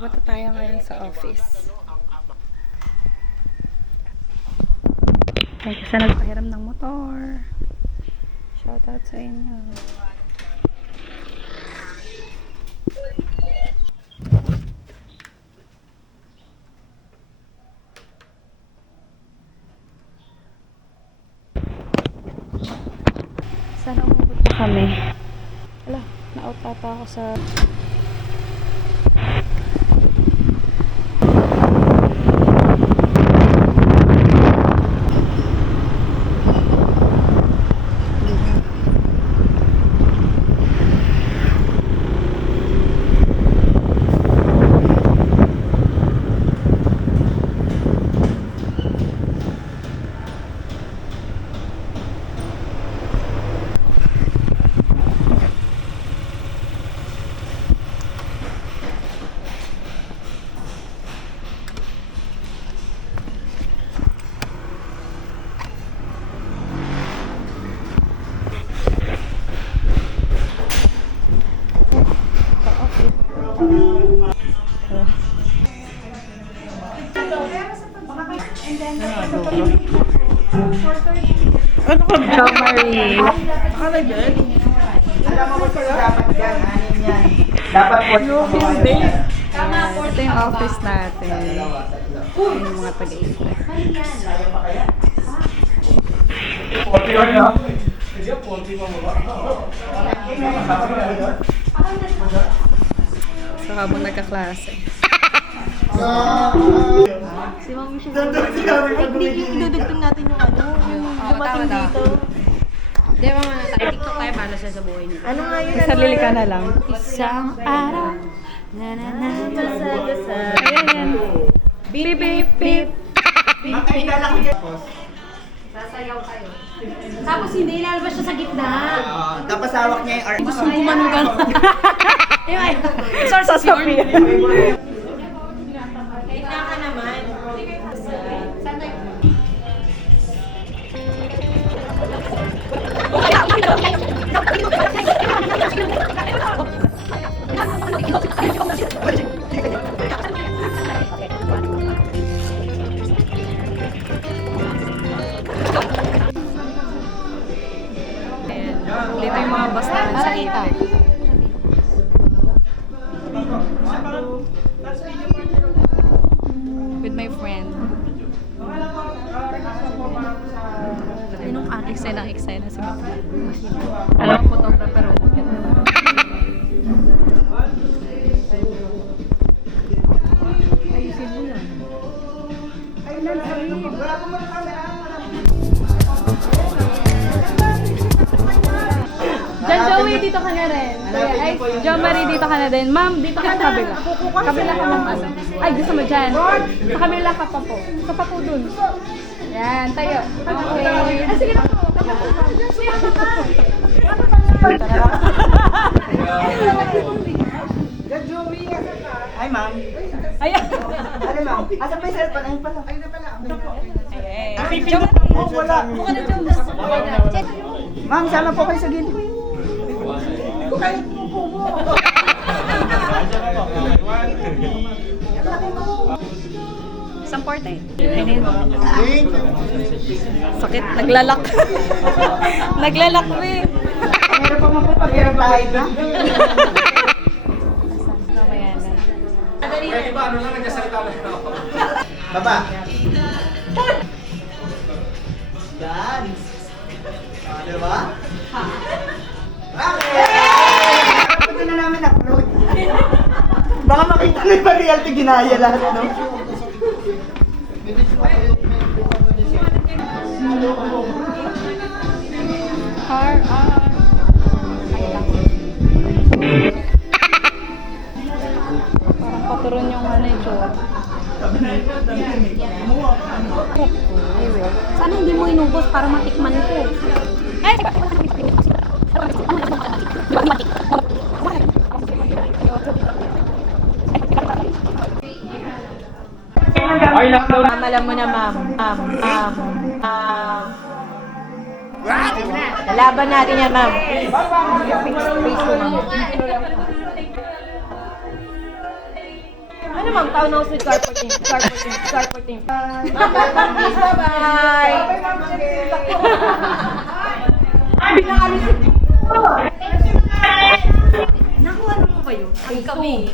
Pupunta tayo ngayon sa office. Ay, kasi nagpahiram ng motor. Shoutout sa inyo. Sana umabot pa kami. Ala, na-out ata ako sa... Ano ka? Ciao, Marie. Ano yun? Alam mo ko dapat yan, anin yan. Dapat po. Office day. Ito yung office natin. Yung mga taga-iba. So, habang nagkaklase. Si Mami siya. Idudugtong natin yung ano, yung dumating dito. Di ba mga TikTok tayo para sa buhay niyo? Ano nga yun? Sarili ka na lang. Isang araw, na na na Masagasa. Ayan yan. Beep, beep, beep. Ay, lalaki yan. sasayaw kayo. Tapos hindi ilalabas siya sa gitna. Tapos hawak niya yung art. Gusto kong gumanon ka. Sa Sophia. Gitna ka naman. Saan tayo? Dito yung mga bus namin sa Italy. With my friend. Anong eksena si Mama? Alam mo, photographer o ayusin mo yan. John Joey, dito ka na rin. Ay, John Marie, dito ka na din. Ma'am, dito ka sa kabila. Kabila ka naman. Ay, gusto mo dyan. Sa kabila ka pa po. Sa pa po dun. Yan, tayo. Okay. Ah, sige na po. Kuya ka pa. Hi, ma'am. Ayan. Ano, ma'am? Asa pa yung cellphone? Ayun pala. Ayun na pala. Wala. Mukha na John. Ma'am, sama po kayo sa gilid. Isang porte. Sakit. Naglalak. Naglalak mo eh. Meron pa mo po pag i-reply na. Mamaya na. Baba. Yan. Diba? Okay! Pwede na namin upload. Baka makita na yung reality ginaya lahat, no? Parang paturon yung ano yung tsura. Sana hindi mo inubos para matikman ko. Ay! Ma'am, alam mo na, ma'am. Lalaban natin yan, ma'am. Fix face ko, ma'am. Siyempre, ma'am, town house with carpet team. Carpet team. Bye-bye! Pinakalis. Naku, ano mo kayo? Ay, kami.